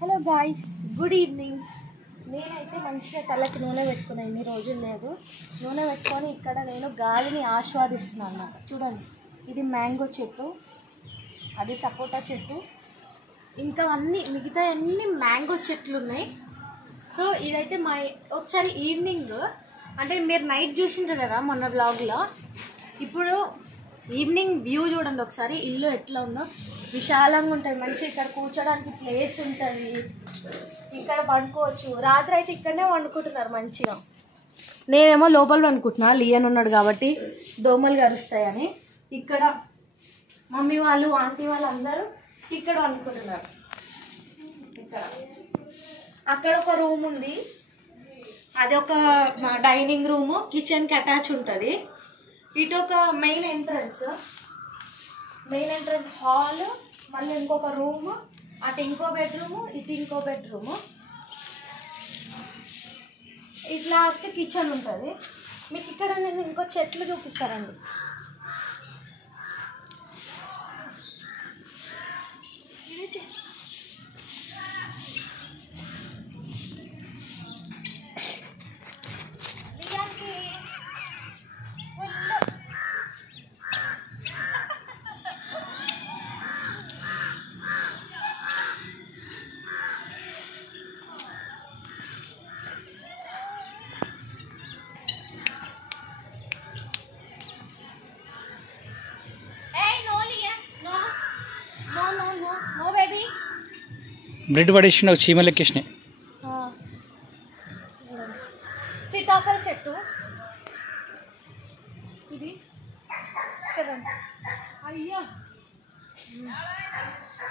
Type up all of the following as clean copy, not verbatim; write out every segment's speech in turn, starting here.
Hello guys, good evening. నేనైతే మంచిగా తలకి నూనె పెట్టుకున్నాను, ఇన్ని రోజులు లేదు. నూనె పెట్టుకొని ఇక్కడ నేను గాలిని ఆస్వాదిస్తున్నాను అన్నమాట. చూడండి, ఇది మ్యాంగో చెట్టు, అది సపోటా చెట్టు, ఇంకా అన్నీ మిగతా అన్ని మ్యాంగో చెట్లు ఉన్నాయి. సో ఇదైతే మా ఒకసారి ఈవినింగ్ అంటే మీరు నైట్ చూసిండ్రు కదా మొన్న బ్లాగ్లో, ఇప్పుడు ఈవినింగ్ వ్యూ చూడండి ఒకసారి. ఇల్లు ఎట్లా ఉందో, విశాలంగా ఉంటుంది, మంచిగా ఇక్కడ కూర్చోడానికి ప్లేస్ ఉంటుంది, ఇక్కడ పండుకోవచ్చు. రాత్రి అయితే ఇక్కడనే వండుకుంటున్నారు మంచిగా. నేనేమో లోపల వండుకుంటున్నా, లియన్ ఉన్నాడు కాబట్టి దోమలు గరుస్తాయని. ఇక్కడ మమ్మీ వాళ్ళు ఆంటీ వాళ్ళు అందరూ ఇక్కడ వండుకుంటున్నారు. ఇక్కడ అక్కడ ఒక రూమ్ ఉంది, అది ఒక డైనింగ్ రూము, కిచెన్కి అటాచ్ ఉంటుంది. ఇటు ఒక మెయిన్ ఎంట్రన్స్ హాల్, మళ్ళీ ఇంకొక రూమ్, అటు ఇంకో బెడ్రూము, ఇటు ఇంకో బెడ్రూము, ఇటు లాస్ట్ కిచెన్ ఉంటుంది. మీకు ఇక్కడ నేను ఇంకో చెట్లు చూపిస్తారండి. బ్రెడ్ పడేసిన చీమలు ఎక్కేసినాయి. సీతాఫల్ చెట్టు ఇది. అయ్యా,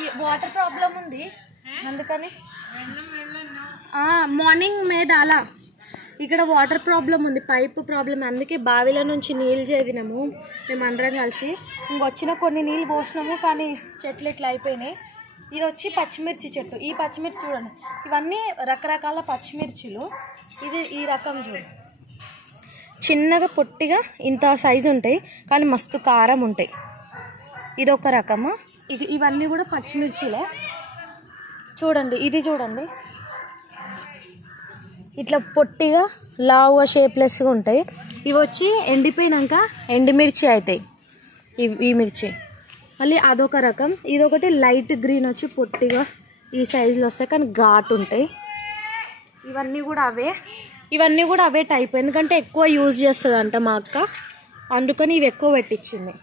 ఈ వాటర్ ప్రాబ్లం ఉంది, అందుకని మార్నింగ్ మీద అలా ఇక్కడ వాటర్ ప్రాబ్లం ఉంది, పైప్ ప్రాబ్లం, అందుకే బావిలో నుంచి నీళ్ళు చేదినాము మేము అందరం కలిసి. ఇంకొచ్చిన కొన్ని నీళ్ళు పోసినాము, కానీ చెట్లు ఇట్లా అయిపోయినాయి. ఇది వచ్చి పచ్చిమిర్చి చెట్టు. ఈ పచ్చిమిర్చి చూడండి, ఇవన్నీ రకరకాల పచ్చిమిర్చిలు. ఇది ఈ రకం చూడండి, చిన్నగా పొట్టిగా ఇంత సైజు ఉంటాయి, కానీ మస్తు కారం ఉంటాయి. ఇది ఒక రకము. ఇవన్నీ కూడా పచ్చిమిర్చిలే. చూడండి, ఇది చూడండి, ఇట్లా పొట్టిగా లావుగా షేప్లెస్గా ఉంటాయి. ఇవి వచ్చి ఎండిపోయినాక ఎండుమిర్చి అవుతాయి ఈ మిర్చి. మళ్ళీ అదొక రకం. ఇదొకటి లైట్ గ్రీన్ వచ్చి పొట్టిగా ఈ సైజులో వస్తాయి, కానీ ఘాటు ఉంటాయి. ఇవన్నీ కూడా అవే టైప్, ఎందుకంటే ఎక్కువ యూజ్ చేస్తుందంట మా అక్క, అందుకని ఇవి ఎక్కువ పెట్టించింది.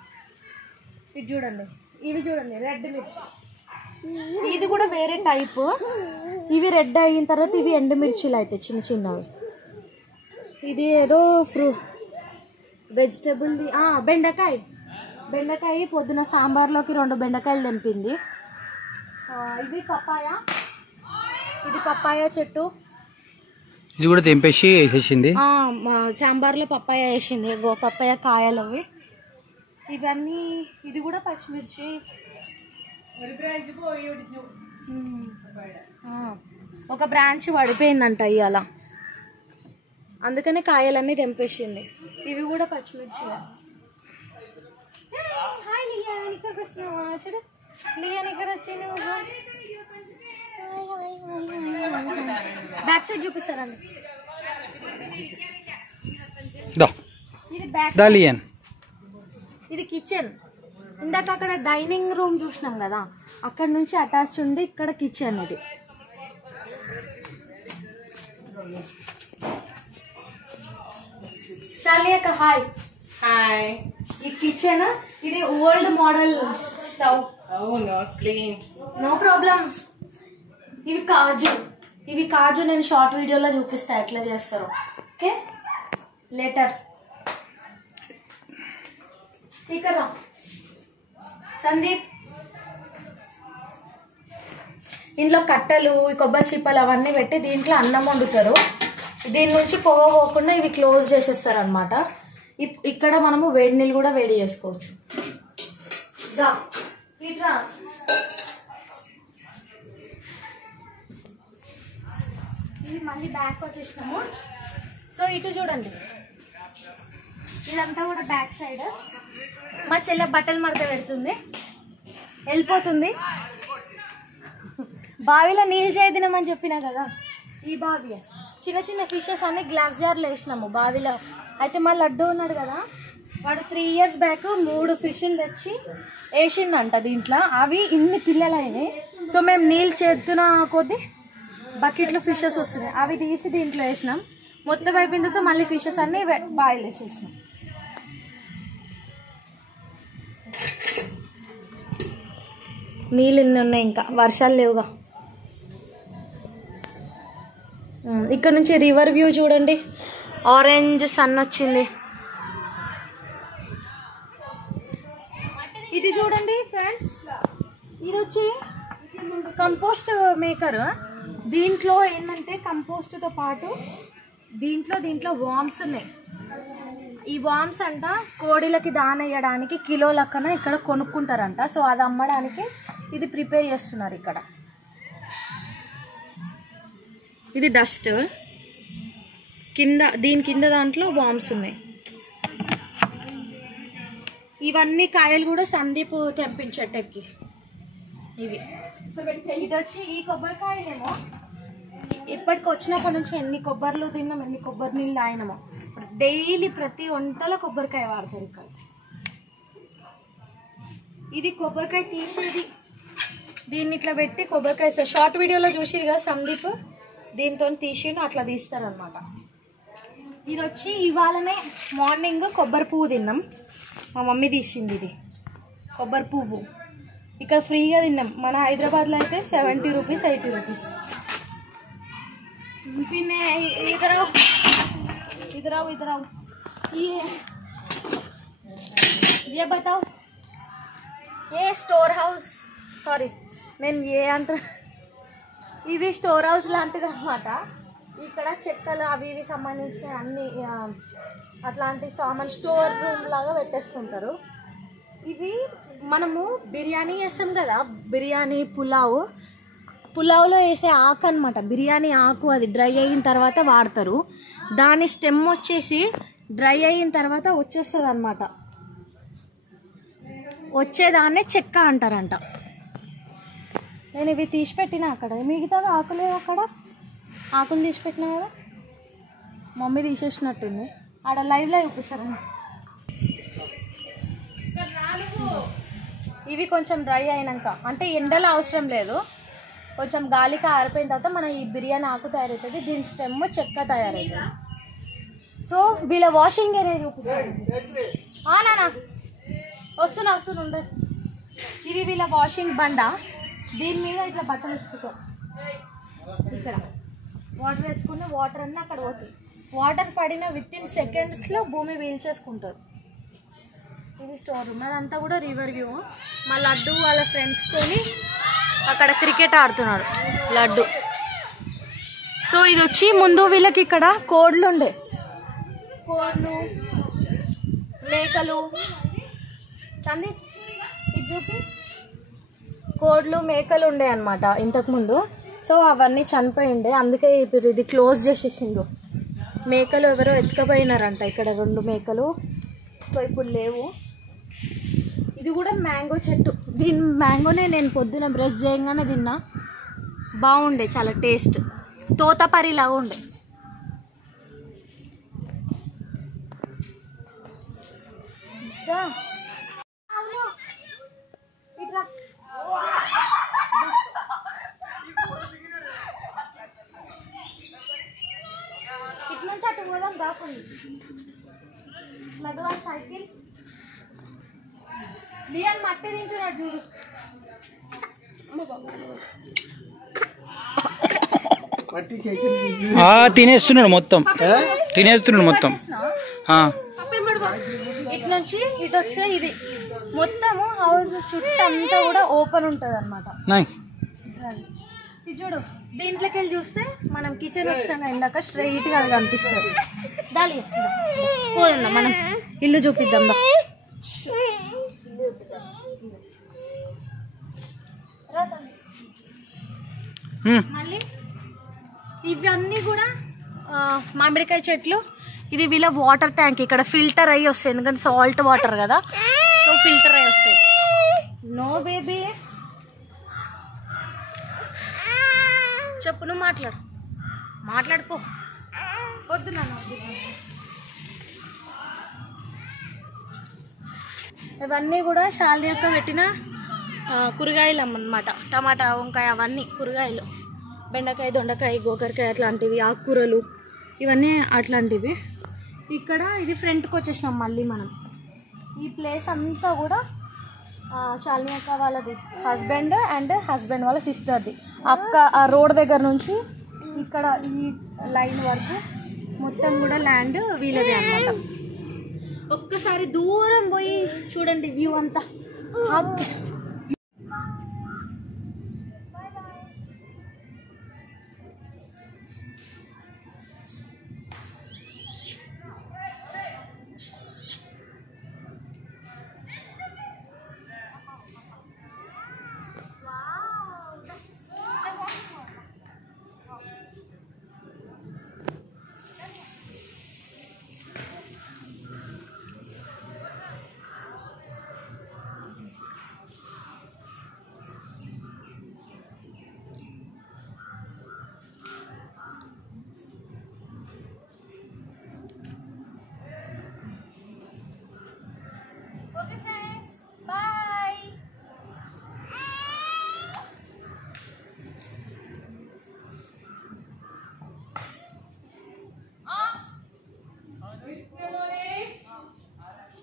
ఇది చూడండి, ఇవి చూడండి రెడ్ మిర్చి, ఇది కూడా వేరే టైపు. ఇవి రెడ్ అయిన తర్వాత ఇవి ఎండుమిర్చిలు అవుతాయి చిన్న చిన్నవి. ఇది ఏదో వెజిటబుల్ది, బెండకాయ పొద్దున సాంబార్లోకి 2 బెండకాయలు తెంపింది. ఇది పప్పాయ చెట్టు, ఇది కూడా తెంపేసి వేసేసింది. సాంబార్లో పప్పాయ వేసింది, పప్పాయ కాయలు అవి. ఇవన్నీ, ఇది కూడా పచ్చిమిర్చి. ఒక బ్రాంచ్ పడిపోయిందంట ఇవాళ, అందుకనే కాయలన్నీ తెంపేసింది. ఇవి కూడా పచ్చిమిర్చి. హాయ్ లియాన్, ఇక్కడికి వచ్చినావా? చూడు లియాన్ ఇక్కడ వచ్చినావు. బ్యాక్ సైడ్ చూపిస్తారండి. ఇది బ్యాక్ సైడ్, ఇది కిచెన్. ఇందాక అక్కడ డైనింగ్ రూమ్ చూసినాం కదా, అక్కడ నుంచి అటాచ్ ఉంది ఇక్కడ కిచెన్. ఇది చాలియాక హాయ్. హాయ్. ఈ కిచెన్, ఇది ఓల్డ్ మోడల్ స్టవ్. అవును, క్లీన్, నో ప్రాబ్లం. ఇవి కాజు నేను షార్ట్ వీడియోలో చూపిస్తా ఎట్లా చేస్తారో. Okay, later. ఇక్కడ సందీప్, ఇంట్లో కట్టెలు, కొబ్బరి చిప్పలు అవన్నీ పెట్టి దీంట్లో అన్నం వండుతారు. దీని నుంచి పొగ పోకుండా ఇవి క్లోజ్ చేసేస్తారు అనమాట. ఇక్కడ మనము వేడి నీళ్ళు కూడా వేడి చేసుకోవచ్చు. ఇట్లా ఇది మళ్ళీ బ్యాక్ వచ్చేసినాము. సో ఇటు చూడండి, ఇదంతా కూడా బ్యాక్ సైడ్. మా చెల్లె బట్టలు మడత పెడుతుంది, వెళ్ళిపోతుంది. బావిలో నీళ్ళు చేయదినమని చెప్పినా కదా, ఈ బావి చిన్న చిన్న ఫిషెస్ అన్ని గ్లాస్ జార్లో వేసినాము బావిలో. అయితే మా లడ్డు ఉన్నాడు కదా, వాడు 3 years బ్యాక్ 3 ఫిష్లు తెచ్చి వేసిండంట దీంట్లో. అవి ఇన్ని పిల్లలు అయినాయి. సో మేము నీళ్ళు చేస్తున్న కొద్దీ బకెట్లో ఫిషెస్ వస్తున్నాయి. అవి తీసి దీంట్లో వేసినాం. మొత్తం అయిపోయిన తర్వాత మళ్ళీ ఫిషెస్ అన్నీ బాయిల్ వేసేసినాం. నీళ్ళు ఇన్ని ఉన్నాయి, ఇంకా వర్షాలు లేవుగా. ఇక్కడ నుంచి రివర్ వ్యూ చూడండి, ఆరెంజ్ సన్ వచ్చింది. ఇది చూడండి ఫ్రెండ్స్, ఇది వచ్చి కంపోస్ట్ మేకర్. దీంట్లో ఏంటంటే కంపోస్ట్తో పాటు దీంట్లో వామ్స్ ఉన్నాయి. ఈ వామ్స్ అంట కోడిలకి దాన వేయడానికి కిలో లెక్కన ఇక్కడ కొనుక్కుంటారంట. సో అది అమ్మడానికి ఇది ప్రిపేర్ చేస్తున్నారు ఇక్కడ. ఇది డస్ట్ కింద, దీని కింద దాంట్లో వామ్స్ ఉన్నాయి. ఇవన్నీ కాయలు కూడా సందీప్ తెంపించటెక్కి ఇవి. ఇది వచ్చి ఈ కొబ్బరికాయలేమో ఇప్పటికి వచ్చినప్పటి నుంచి ఎన్ని కొబ్బరిలు తిన్నాం, ఎన్ని కొబ్బరి నీళ్ళు తాగినామో. డైలీ ప్రతి వంటలో కొబ్బరికాయ వాడతారు ఇక్కడ. ఇది కొబ్బరికాయ తీసేది, దీన్ని ఇట్లా పెట్టి కొబ్బరికాయ షార్ట్ వీడియోలో చూసిరు కదా సందీప్, దీంతో తీసి అట్లా తీస్తారనమాట. ఇది వచ్చి ఇవాళనే మార్నింగ్ కొబ్బరి పువ్వు తిన్నాం, మా మమ్మీ తీసింది. ఇది కొబ్బరి పువ్వు ఇక్కడ ఫ్రీగా తిన్నాం. మన హైదరాబాద్లో అయితే 70 rupees 80 rupees. പിന്നെ इधर आओ ये बताओ, ये స్టోర్ హౌస్, సారీ నేను ఏ అంటారు, ఇది స్టోర్ హౌస్ లాంటిది అనమాట. ఇక్కడ చెక్కలు అవి ఇవి సంబంధించిన అన్ని అట్లాంటి సామాన్ స్టోర్ రూమ్ లాగా పెట్టేసుకుంటారు. ఇవి మనము బిర్యానీ చేస్తాం కదా, బిర్యానీ పులావ్లో వేసే ఆకు అనమాట. బిర్యానీ ఆకు అది డ్రై అయిన తర్వాత వాడతారు. దాని స్టెమ్ వచ్చేసి డ్రై అయిన తర్వాత వచ్చేస్తుంది అనమాట. వచ్చేదాన్నే చెక్క అంటారంట. నేను ఇవి తీసిపెట్టినా అక్కడ, మిగతావి ఆకులే అక్కడ ఆకులు తీసిపెట్టినా కదా, మమ్మీ తీసేసినట్టుంది. ఆడ లైవ్లో చూపిస్తారు. ఇవి కొంచెం డ్రై అయినాక, అంటే ఎండలో అవసరం లేదు, కొంచెం గాలికి ఆరిపోయిన తర్వాత మన ఈ బిర్యానీ ఆకు తయారవుతుంది. దీని స్టెమ్ చెక్క తయారవుతుంది. సో వీళ్ళ వాషింగ్ ఏరియా చూపిస్తుంది. నానా వస్తున్నా ఉండే. ఇది వీళ్ళ వాషింగ్ బండ. దీని మీద ఇట్లా బట్టలు ఉతుకుతాం. ఇక్కడ వాటర్ వేసుకుని వాటర్ అన్నీ అక్కడ పోతాయి. వాటర్ పడిన వితిన్ సెకండ్స్లో భూమి పీల్చేసుకుంటారు. ఇది స్టోర్ రూమ్. అదంతా కూడా రివర్ వ్యూ. మా లడ్డు వాళ్ళ ఫ్రెండ్స్తోని అక్కడ క్రికెట్ ఆడుతున్నాడు లడ్డు. సో ఇది వచ్చి ముందు వీళ్ళకి ఇక్కడ కోడ్లు ఉండే, కోడ్లు మేకలు కానీ ఇది చూపి కోడ్లు మేకలు ఉండే అనమాట ఇంతకుముందు. సో అవన్నీ చనిపోయిండే, అందుకే ఇప్పుడు ఇది క్లోజ్ చేసేసిండు. మేకలు ఎవరో ఎత్తుకపోయినారంట ఇక్కడ 2 మేకలు. సో ఇప్పుడు లేవు. ఇది కూడా మ్యాంగో చెట్టు. దీని మ్యాంగోనే నేను పొద్దున బ్రష్ చేయగానే తిన్నా, బాగుండే, చాలా టేస్ట్, తోతపరి లాగా ఉండే. ఇటు నుంచి అటు పోదాం దాకుంది. లడ్డు సైకిల్ లియన్ మట్టి తింటున్నాడు చూడు. తినేస్తున్నాడు మొత్తం, తినేస్తున్నాడు మొత్తం. ఇటు నుంచి ఇటు వస్తే ఇది మొత్తము హౌస్ చుట్టూ అంతా కూడా ఓపెన్ ఉంటుంది అనమాట. ఇది చూడు, దీంట్లోకి వెళ్ళి చూస్తే మనం కిచెన్ వచ్చినాక ఇందాక స్ట్రైట్ గా కనిపిస్తుంది. దాని పోదా మనం ఇల్లు చూపిద్దాం. మళ్ళీ ఇవన్నీ కూడా మామిడికాయ చెట్లు. ఇది వీళ్ళ వాటర్ ట్యాంక్. ఇక్కడ ఫిల్టర్ అయ్యి వస్తాయి, ఎందుకంటే సాల్ట్ వాటర్ కదా, సో ఫిల్టర్ అయ్యి వస్తాయి. నో బేబీ చెప్పు, నువ్వు మాట్లాడిపో. వద్దు నాన్న. ఇవన్నీ కూడా శాలిని యొక్క పెట్టిన కూరగాయలు అన్నమాట. టమాటా, వంకాయ అవన్నీ కూరగాయలు. బెండకాయ, దొండకాయ, గోకరకాయ అట్లాంటివి, ఆకుకూరలు ఇవన్నీ అట్లాంటివి. ఇక్కడ ఇది ఫ్రంట్కి వచ్చేసినాం మళ్ళీ మనం. ఈ ప్లేస్ అంతా కూడా శాలిని అక్క వాళ్ళది హస్బెండ్ అండ్ హస్బెండ్ వాళ్ళ సిస్టర్ది. అక్క ఆ రోడ్ దగ్గర నుంచి ఇక్కడ ఈ లైన్ వరకు మొత్తం కూడా ల్యాండ్ వీళ్ళదే అన్నమాట. ఒక్కసారి దూరం పోయి చూడండి వ్యూ అంతా. Okay friends, bye.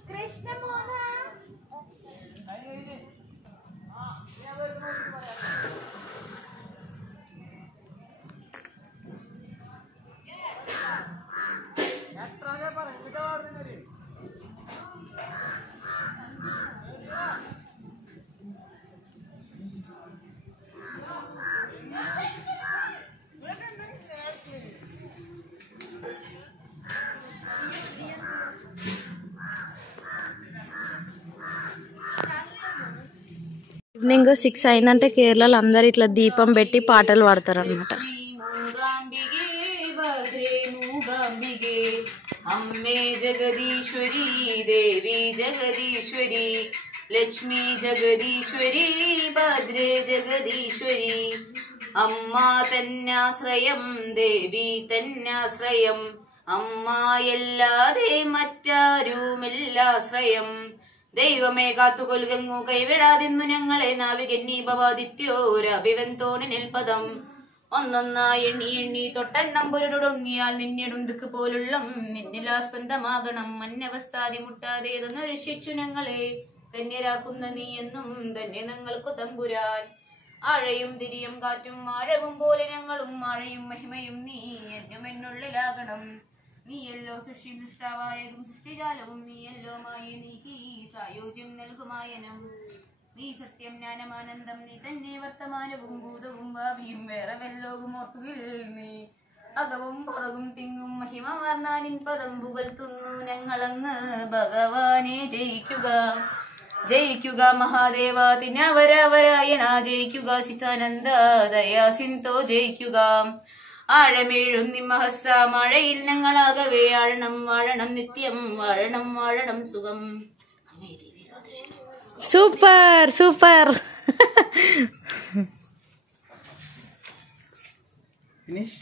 Krishnamohan evening 6 అయిందంటే కేరళలో అందరు ఇట్లా దీపం పెట్టి పాటలు పాడతారు అనమాట. అమ్మే జగదీశ్వరి దేవి జగదీశ్వరి లక్ష్మీ జగదీశ్వరి ഭദ്രേ ജഗദീശ്വരി അമ്മ തന്നാശ്രയം ദേവി തന്നാശ്രയം അമ്മയല്ലാതെ മറ്റാരുമില്ലാശ്രയം ദൈവമേ കാത്തുകൊൽകങ്ങു കൈവിടാതിന്നു ഞങ്ങളെ നാവികന്നി ഭവാദിത്യോരഭിവന്തോണി നിൽപദം ഒന്നൊന്നായി എണ്ണി എണ്ണി തൊട്ടെണ്ണം പൊരുടൊങ്ങിയാൽ നിന്നെടുന്തുക്ക് പോലുള്ള നിന്നിലാസ്പന്ദമാകണം മന്നവസ്ഥാതി മുട്ടാതേതെന്ന് രക്ഷിച്ചു ഞങ്ങളെ ധന്യരാക്കുന്ന നീ എന്നും തന്നെ ഞങ്ങൾക്കു തമ്പുരാൻ ആഴയും തിരിയും കാറ്റും ആഴവും പോലെ ഞങ്ങളും ആഴയും മഹിമയും നീ എന്നും എന്നുള്ളിലാകണം നീയല്ലോ സൃഷ്ടി ദുഷ്ടാവായതും സൃഷ്ടിജാലവും നീയല്ലോ മായ നീക്കി സായോജ്യം നൽകുമായനം നീ സത്യം ജ്ഞാനമാനന്ദം നീ തന്നെ വർത്തമാനവും ഭൂതവും ഭാവിയും വേറെ വെല്ലോകും ഓർക്കുകിൽ നീ അകവും പുറകും തിങ്ങും മഹിമമാർന്നാനിൻ പദം പുകഴ്ത്തുന്നു ഞങ്ങളങ്ങ് ഭഗവാനെ ജയിക്കുക ജയിക്കുക മഹാദേവ തിനവരവരായണ ജയിക്കുക ചിത്താനന്ദ ദയാ സിന്ധോ ജയിക്കുക ആഴമേഴും നിമഹസ്സ മഴയിൽ ഞങ്ങളാകവേ ആഴണം വാഴണം നിത്യം വാഴണം വാഴണം സുഖം. Super super. ఫినిష్.